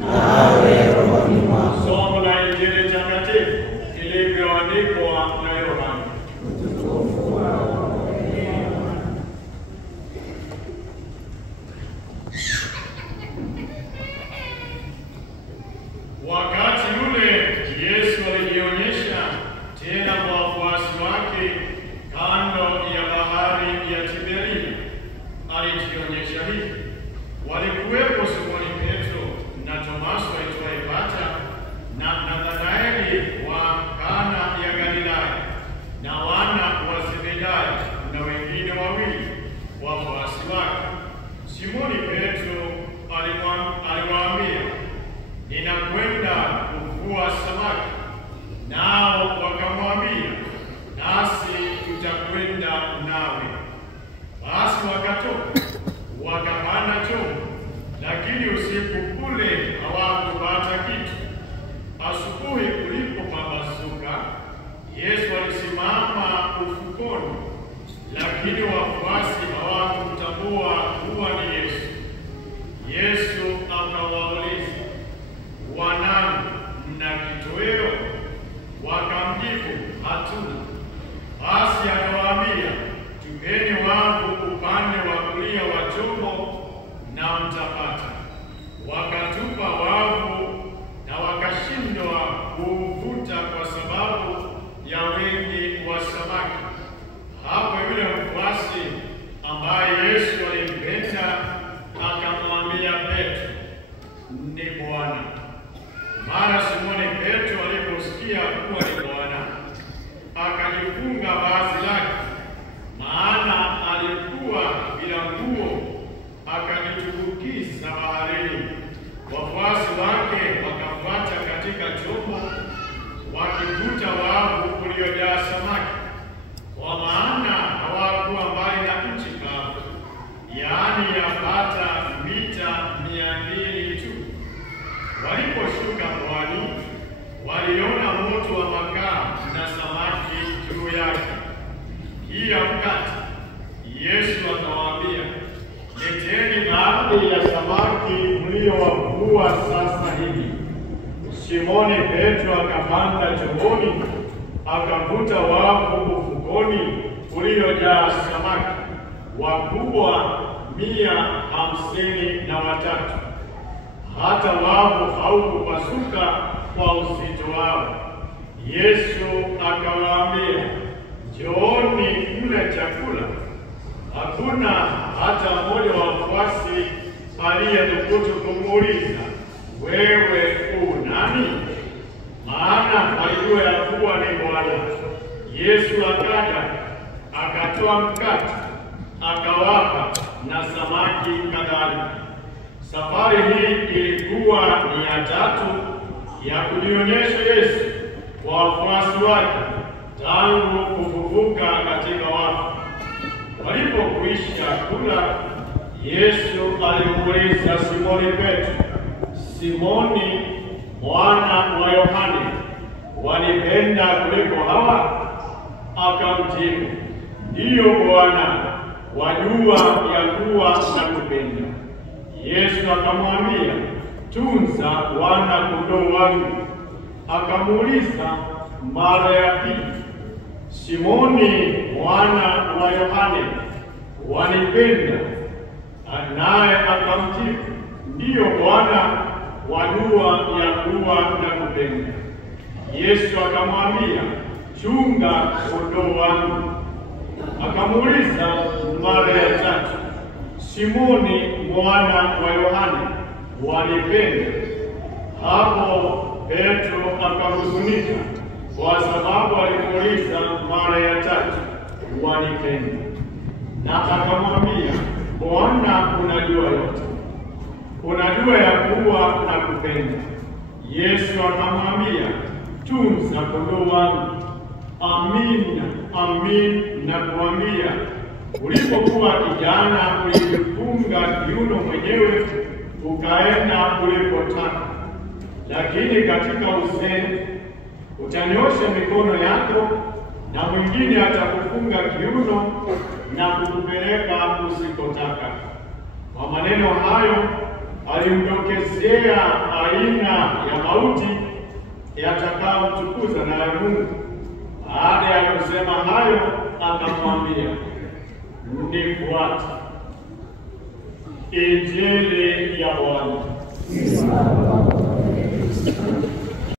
Nawe rohoni mwako. Somo la Injili takatifu ilivyoandikwa na Yohana. Utukufu wako ee Bwana. Wakati ule Yesu alijionyesha tena kwa wafuasi wake kando ya bahari ya Tiberia. Alijionyesha hivi: walikuwepo Simoni Petro na Tomaso aitwaye Bata na Nathanaeli wa Kana ya Galilaya na wana wa Zebedayo na wengine wawili wafuasi wake. Simoni Petro aliwaambia, "Ninakwenda kuvua samaki." Nao wakamwambia, "Nasi tutakwenda nawe." Basi wakatoka wakapanda chombo, lakini usiku ule hawakupata kitu. Asubuhi kulipopambazuka, Yesu alisimama ufukoni, lakini wafuasi hawakumtambua kuwa ni Yesu. Yesu akawauliza, "Wanangu, mna kitoweo?" Wakamjibu, "Hatuna." Basi akawaambia, "Tupeni wavu upande wa kulia wa chombo na mtapata." Wakatupa wavu na wakashindwa kuuvuta kwa sababu ya wingi wa samaki. Hapo yule mfuasi ambaye Yesu alimpenda akamwambia Petro, "Ni Bwana." Mara Simoni Petro aliposikia kuwa ni Bwana, akajifunga vazi lake, maana alikuwa bila nguo, akajitumbukiza baharini. Wafuasi wake wakafuata katika chombo, wakivuta wavu uliojaa samaki, kwa maana hawakuwa mbali na nchi kavu, yaani yapata mita 200 tu. Waliposhuka pwani, waliona moto wa makaa na samaki juu yake, pia mkate. Yesu akawaambia, "Leteni baadhi ya samaki mliowavua sasa hivi." Simoni Petro akapanda chomboni, akavuta wavu ufukoni uliojaa samaki wakubwa 153. Hata wavu haukupasuka kwa uzito wao. Yesu akawaambia, "Njooni mle chakula." Hakuna hata mmoja wa wafuasi aliyethubutu kumuuliza, "Wewe u nani?" Maana walijua ya kuwa ni Bwana. Yesu akaja, akatoa mkate, akawapa, na samaki kadhalika. Safari hii ilikuwa ni ya tatu ya kujionyesha Yesu kwa wafuasi wake tangu kufufuka katika wafu. Walipokwisha kula, Yesu alimuuliza Simoni Petro, "Simoni mwana wa Yohane, wanipenda kuliko hawa?" Akamjibu, "Ndiyo Bwana, wajua ya kuwa nakupenda." Yesu akamwambia, "Tunza wana-kondoo wangu." Akamuuliza mara ya pili, "Simoni mwana wa Yohane, wanipenda?" Naye akamjibu, "Ndiyo Bwana, wajua ya kuwa nakupenda." Yesu akamwambia, "Chunga kondoo wangu." Akamuuliza mara ya tatu, "Simoni mwana wa Yohane, wanipenda?" Hapo Petro akahuzunika kwa sababu alimuuliza mara ya tatu, "Wanipenda?" Na akamwambia, "Bwana, unajua yote, unajua ya kuwa nakupenda." Yesu akamwambia, "Tunza kondoo wangu. Amin, amin nakuambia, ulipokuwa kijana ulijifunga kiuno mwenyewe, ukaenda ulipotaka. Lakini katika uzee utanyosha mikono yako, na mwingine atakufunga kiuno na kukupeleka usikotaka." Kwa maneno hayo alimdokezea aina ya mauti yatakayomtukuza naye Mungu. Baada ya kusema hayo, akamwambia, nifuate. Injili ya Bwana.